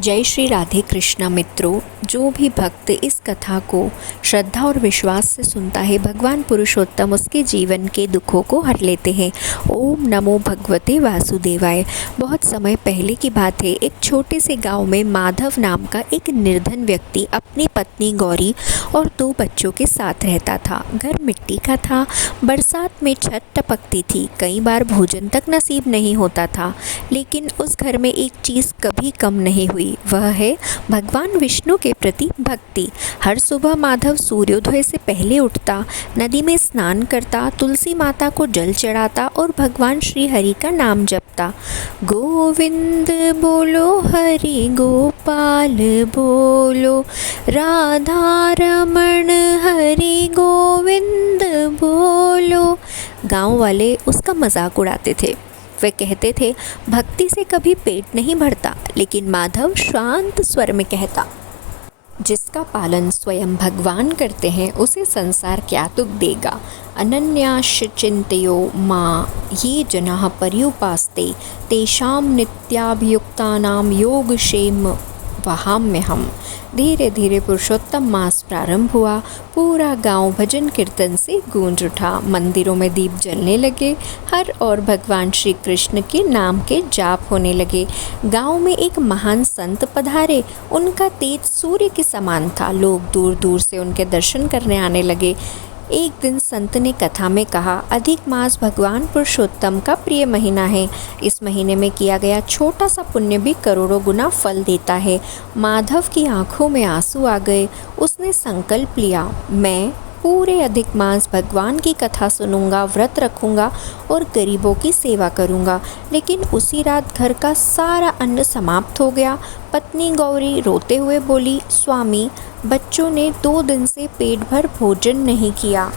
जय श्री राधे कृष्णा मित्रों। जो भी भक्त इस कथा को श्रद्धा और विश्वास से सुनता है, भगवान पुरुषोत्तम उसके जीवन के दुखों को हर लेते हैं। ओम नमो भगवते वासुदेवाय। बहुत समय पहले की बात है। एक छोटे से गांव में माधव नाम का एक निर्धन व्यक्ति अपनी पत्नी गौरी और 2 बच्चों के साथ रहता था। घर मिट्टी का था। बरसात में छत टपकती थी। कई बार भोजन तक नसीब नहीं होता था, लेकिन उस घर में एक चीज़ कभी कम नहीं हुई। वह है भगवान विष्णु के प्रति भक्ति। हर सुबह माधव सूर्योदय से पहले उठता, नदी में स्नान करता, तुलसी माता को जल चढ़ाता और भगवान श्री हरि का नाम जपता। गोविंद बोलो, हरि गोपाल बोलो, राधा रमण हरि गोविंद बोलो। गांव वाले उसका मजाक उड़ाते थे। वे कहते थे, भक्ति से कभी पेट नहीं भरता। लेकिन माधव शांत स्वर में कहता, जिसका पालन स्वयं भगवान करते हैं उसे संसार क्या दुख देगा। अनन्याश्च चिंतयो मां ये जनाः पर्युपास्ते तेषां नित्याभियुक्तानां योगक्षेम वहाम्यहम्। धीरे धीरे पुरुषोत्तम मास प्रारंभ हुआ। पूरा गांव भजन कीर्तन से गूंज उठा। मंदिरों में दीप जलने लगे। हर और भगवान श्री कृष्ण के नाम के जाप होने लगे। गांव में एक महान संत पधारे। उनका तेज सूर्य के समान था। लोग दूर दूर से उनके दर्शन करने आने लगे। एक दिन संत ने कथा में कहा, अधिक मास भगवान पुरुषोत्तम का प्रिय महीना है। इस महीने में किया गया छोटा सा पुण्य भी करोड़ों गुना फल देता है। माधव की आंखों में आंसू आ गए। उसने संकल्प लिया, मैं पूरे अधिक मास भगवान की कथा सुनूंगा, व्रत रखूंगा और गरीबों की सेवा करूंगा। लेकिन उसी रात घर का सारा अन्न समाप्त हो गया। पत्नी गौरी रोते हुए बोली, स्वामी, बच्चों ने 2 दिन से पेट भर भोजन नहीं किया।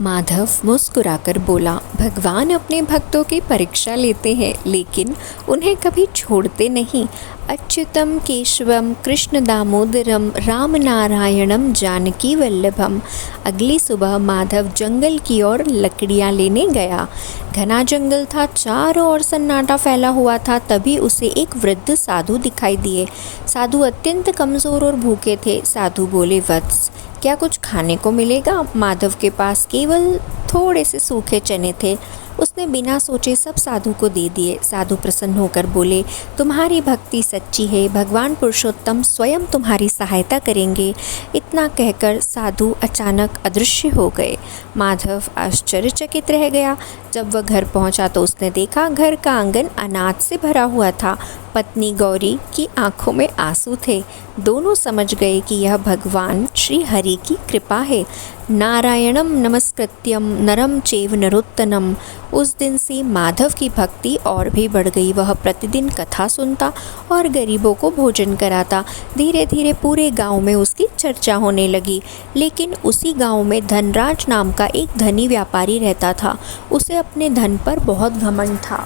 माधव मुस्कुराकर बोला, भगवान अपने भक्तों की परीक्षा लेते हैं, लेकिन उन्हें कभी छोड़ते नहीं। अच्युतम केशवम कृष्ण दामोदरम राम नारायणम जानकी वल्लभम। अगली सुबह माधव जंगल की ओर लकड़ियाँ लेने गया। घना जंगल था, चारों ओर सन्नाटा फैला हुआ था। तभी उसे एक वृद्ध साधु दिखाई दिए। साधु अत्यंत कमज़ोर और भूखे थे। साधु बोले, वत्स, क्या कुछ खाने को मिलेगा? माधव के पास केवल थोड़े से सूखे चने थे। उसने बिना सोचे सब साधु को दे दिए। साधु प्रसन्न होकर बोले, तुम्हारी भक्ति सच्ची है, भगवान पुरुषोत्तम स्वयं तुम्हारी सहायता करेंगे। इतना कहकर साधु अचानक अदृश्य हो गए। माधव आश्चर्यचकित रह गया। जब वह घर पहुंचा तो उसने देखा घर का आंगन अनाज से भरा हुआ था। पत्नी गौरी की आंखों में आंसू थे। दोनों समझ गए कि यह भगवान श्री हरि की कृपा है। नारायणम नमस्कृत्यम नरम चैव नरोत्तमम। उस दिन से माधव की भक्ति और भी बढ़ गई। वह प्रतिदिन कथा सुनता और गरीबों को भोजन कराता। धीरे धीरे पूरे गांव में उसकी चर्चा होने लगी। लेकिन उसी गांव में धनराज नाम का एक धनी व्यापारी रहता था। उसे अपने धन पर बहुत घमंड था।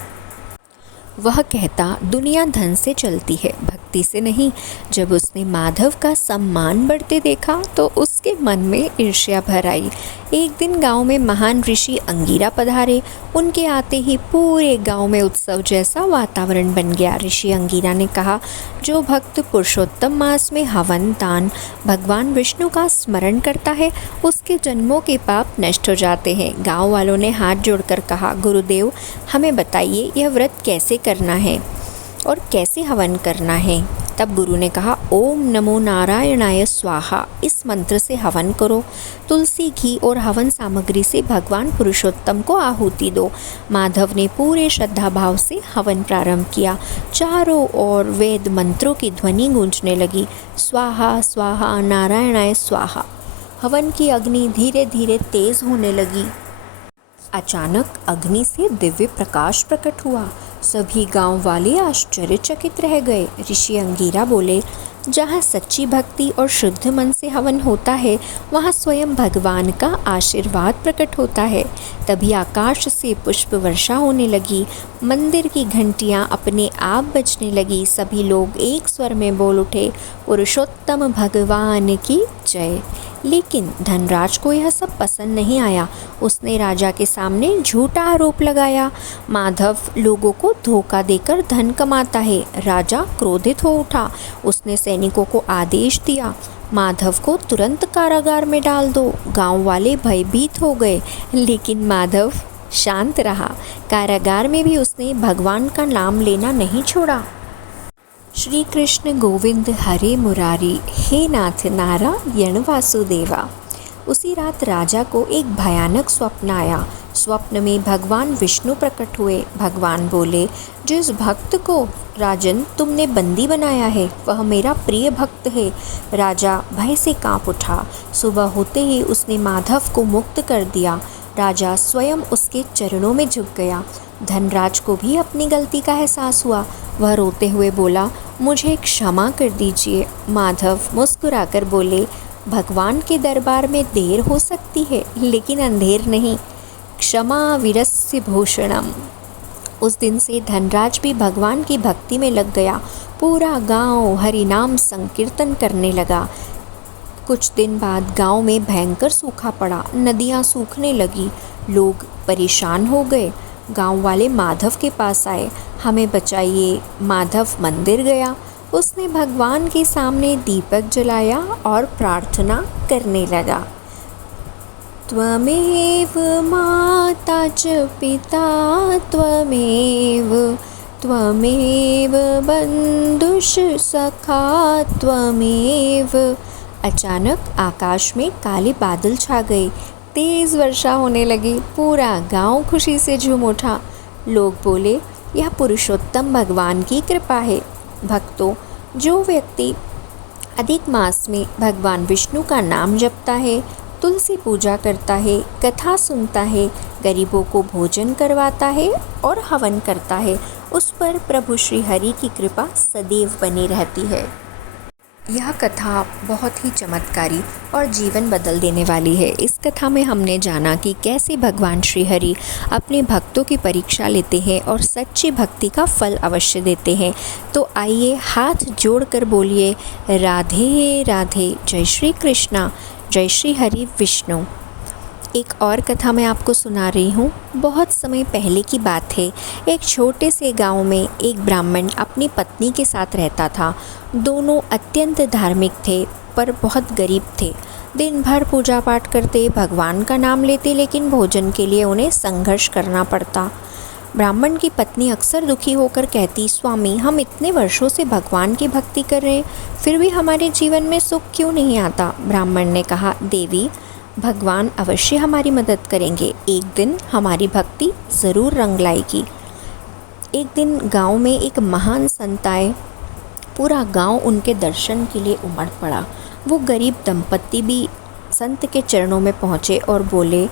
वह कहता, दुनिया धन से चलती है, भक्ति से नहीं। जब उसने माधव का सम्मान बढ़ते देखा तो उसके मन में ईर्ष्या भर आई। एक दिन गांव में महान ऋषि अंगिरा पधारे। उनके आते ही पूरे गांव में उत्सव जैसा वातावरण बन गया। ऋषि अंगिरा ने कहा, जो भक्त पुरुषोत्तम मास में हवन दान भगवान विष्णु का स्मरण करता है, उसके जन्मों के पाप नष्ट हो जाते हैं। गांव वालों ने हाथ जोड़कर कहा, गुरुदेव, हमें बताइए यह व्रत कैसे करना है और कैसे हवन करना है। तब गुरु ने कहा, ओम नमो नारायणाय स्वाहा, इस मंत्र से हवन करो। तुलसी, घी और हवन सामग्री से भगवान पुरुषोत्तम को आहुति दो। माधव ने पूरे श्रद्धा भाव से हवन प्रारंभ किया। चारों ओर वेद मंत्रों की ध्वनि गूंजने लगी। स्वाहा स्वाहा नारायणाय स्वाहा। हवन की अग्नि धीरे धीरे तेज होने लगी। अचानक अग्नि से दिव्य प्रकाश प्रकट हुआ। सभी गांव वाले आश्चर्यचकित रह गए। ऋषि अंगिरा बोले, जहाँ सच्ची भक्ति और शुद्ध मन से हवन होता है, वहाँ स्वयं भगवान का आशीर्वाद प्रकट होता है। तभी आकाश से पुष्प वर्षा होने लगी, मंदिर की घंटियां अपने आप बजने लगी। सभी लोग एक स्वर में बोल उठे, पुरुषोत्तम भगवान की जय। लेकिन धनराज को यह सब पसंद नहीं आया। उसने राजा के सामने झूठा आरोप लगाया। माधव लोगों को धोखा देकर धन कमाता है। राजा क्रोधित हो उठा। उसने सैनिकों को आदेश दिया, माधव को तुरंत कारागार में डाल दो। गांव वाले भयभीत हो गए, लेकिन माधव शांत रहा। कारागार में भी उसने भगवान का नाम लेना नहीं छोड़ा। श्री कृष्ण गोविंद हरे मुरारी, हे नाथ नारायण वासुदेवा। उसी रात राजा को एक भयानक स्वप्न आया। स्वप्न में भगवान विष्णु प्रकट हुए। भगवान बोले, जिस भक्त को राजन तुमने बंदी बनाया है वह मेरा प्रिय भक्त है। राजा भय से कांप उठा। सुबह होते ही उसने माधव को मुक्त कर दिया। राजा स्वयं उसके चरणों में झुक गया। धनराज को भी अपनी गलती का एहसास हुआ। वह रोते हुए बोला, मुझे क्षमा कर दीजिए। माधव मुस्कुराकर बोले, भगवान के दरबार में देर हो सकती है लेकिन अंधेर नहीं। क्षमा वीरस्य भूषणम। उस दिन से धनराज भी भगवान की भक्ति में लग गया। पूरा गांव हरि नाम संकीर्तन करने लगा। कुछ दिन बाद गांव में भयंकर सूखा पड़ा। नदियां सूखने लगी। लोग परेशान हो गए। गांव वाले माधव के पास आए, हमें बचाइए। माधव मंदिर गया। उसने भगवान के सामने दीपक जलाया और प्रार्थना करने लगा, त्वमेव माता च पिता त्वमेव, त्वमेव बंधुष सखा त्वमेव। अचानक आकाश में काले बादल छा गए। तेज वर्षा होने लगी। पूरा गांव खुशी से झूम उठा। लोग बोले, यह पुरुषोत्तम भगवान की कृपा है। भक्तों, जो व्यक्ति अधिक मास में भगवान विष्णु का नाम जपता है, तुलसी पूजा करता है, कथा सुनता है, गरीबों को भोजन करवाता है और हवन करता है, उस पर प्रभु श्री हरि की कृपा सदैव बनी रहती है। यह कथा बहुत ही चमत्कारी और जीवन बदल देने वाली है। इस कथा में हमने जाना कि कैसे भगवान श्री हरि अपने भक्तों की परीक्षा लेते हैं और सच्ची भक्ति का फल अवश्य देते हैं। तो आइए हाथ जोड़कर बोलिए, राधे राधे, जय श्री कृष्णा, जय श्री हरि विष्णु। एक और कथा मैं आपको सुना रही हूँ। बहुत समय पहले की बात है। एक छोटे से गांव में एक ब्राह्मण अपनी पत्नी के साथ रहता था। दोनों अत्यंत धार्मिक थे पर बहुत गरीब थे। दिन भर पूजा पाठ करते, भगवान का नाम लेते, लेकिन भोजन के लिए उन्हें संघर्ष करना पड़ता। ब्राह्मण की पत्नी अक्सर दुखी होकर कहती, स्वामी, हम इतने वर्षों से भगवान की भक्ति कर रहे हैं, फिर भी हमारे जीवन में सुख क्यों नहीं आता। ब्राह्मण ने कहा, देवी, भगवान अवश्य हमारी मदद करेंगे। एक दिन हमारी भक्ति ज़रूर रंग लाएगी। एक दिन गांव में एक महान संत आए। पूरा गांव उनके दर्शन के लिए उमड़ पड़ा। वो गरीब दंपत्ति भी संत के चरणों में पहुँचे और बोले,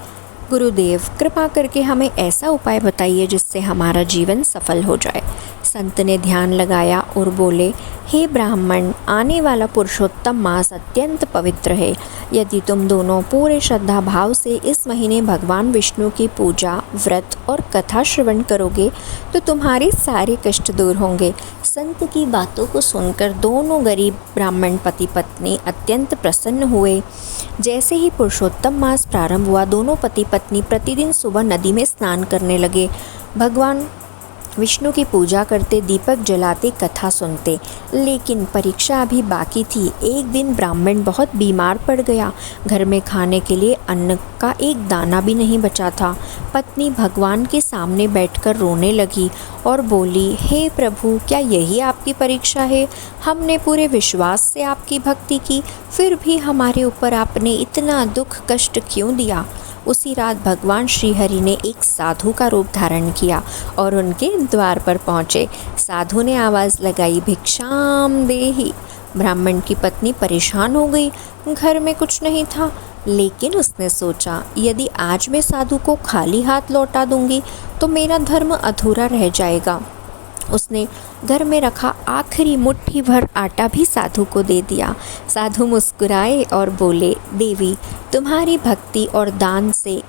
गुरुदेव, कृपा करके हमें ऐसा उपाय बताइए जिससे हमारा जीवन सफल हो जाए। संत ने ध्यान लगाया और बोले, हे ब्राह्मण, आने वाला पुरुषोत्तम मास अत्यंत पवित्र है। यदि तुम दोनों पूरे श्रद्धा भाव से इस महीने भगवान विष्णु की पूजा, व्रत और कथा श्रवण करोगे तो तुम्हारे सारे कष्ट दूर होंगे। संत की बातों को सुनकर दोनों गरीब ब्राह्मण पति पत्नी अत्यंत प्रसन्न हुए। जैसे ही पुरुषोत्तम मास प्रारंभ हुआ, दोनों पति पत्नी प्रतिदिन सुबह नदी में स्नान करने लगे। भगवान विष्णु की पूजा करते, दीपक जलाते, कथा सुनते। लेकिन परीक्षा अभी बाकी थी। एक दिन ब्राह्मण बहुत बीमार पड़ गया। घर में खाने के लिए अन्न का एक दाना भी नहीं बचा था। पत्नी भगवान के सामने बैठकर रोने लगी और बोली, हे प्रभु, क्या यही आपकी परीक्षा है? हमने पूरे विश्वास से आपकी भक्ति की, फिर भी हमारे ऊपर आपने इतना दुख कष्ट क्यों दिया? उसी रात भगवान श्री हरि ने एक साधु का रूप धारण किया और उनके द्वार पर पहुँचे। साधु ने आवाज़ लगाई, भिक्षाम देहि। ब्राह्मण की पत्नी परेशान हो गई। घर में कुछ नहीं था, लेकिन उसने सोचा, यदि आज मैं साधु को खाली हाथ लौटा दूंगी तो मेरा धर्म अधूरा रह जाएगा। उसने घर में रखा आखिरी मुट्ठी भर आटा भी साधु को दे दिया। साधु मुस्कुराए और बोले, देवी, तुम्हारी भक्ति और दान से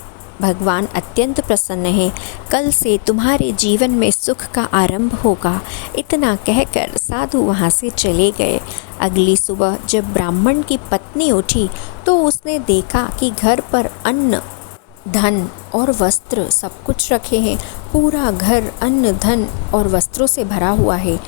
भगवान अत्यंत प्रसन्न हैं। कल से तुम्हारे जीवन में सुख का आरंभ होगा। इतना कहकर साधु वहाँ से चले गए। अगली सुबह जब ब्राह्मण की पत्नी उठी तो उसने देखा कि घर पर अन्न, धन और वस्त्र सब कुछ रखे हैं। पूरा घर अन्न, धन और वस्त्रों से भरा हुआ है।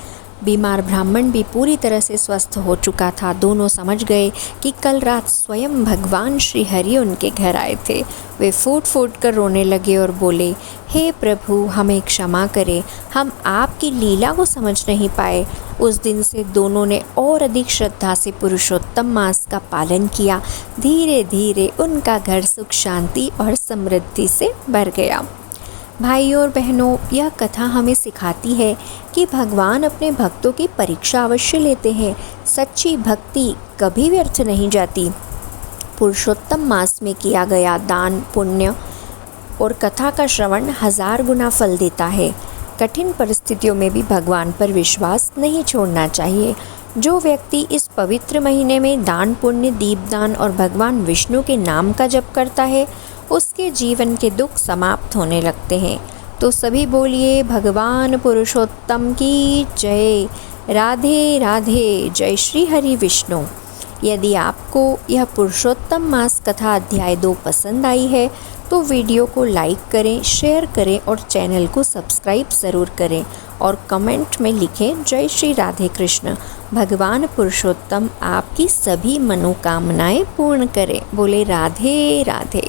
बीमार ब्राह्मण भी पूरी तरह से स्वस्थ हो चुका था। दोनों समझ गए कि कल रात स्वयं भगवान श्री हरि उनके घर आए थे। वे फूट फूट कर रोने लगे और बोले, हे प्रभु, हमें क्षमा करें, हम आपकी लीला को समझ नहीं पाए। उस दिन से दोनों ने और अधिक श्रद्धा से पुरुषोत्तम मास का पालन किया। धीरे धीरे उनका घर सुख, शांति और समृद्धि से भर गया। भाइयों और बहनों, यह कथा हमें सिखाती है कि भगवान अपने भक्तों की परीक्षा अवश्य लेते हैं। सच्ची भक्ति कभी व्यर्थ नहीं जाती। पुरुषोत्तम मास में किया गया दान, पुण्य और कथा का श्रवण 1000 गुना फल देता है। कठिन परिस्थितियों में भी भगवान पर विश्वास नहीं छोड़ना चाहिए। जो व्यक्ति इस पवित्र महीने में दान, पुण्य, दीपदान और भगवान विष्णु के नाम का जप करता है, उसके जीवन के दुख समाप्त होने लगते हैं। तो सभी बोलिए, भगवान पुरुषोत्तम की जय। राधे राधे। जय श्री हरि विष्णु। यदि आपको यह पुरुषोत्तम मास कथा अध्याय 2 पसंद आई है तो वीडियो को लाइक करें, शेयर करें और चैनल को सब्सक्राइब ज़रूर करें और कमेंट में लिखें, जय श्री राधे कृष्ण। भगवान पुरुषोत्तम आपकी सभी मनोकामनाएं पूर्ण करें। बोले राधे राधे।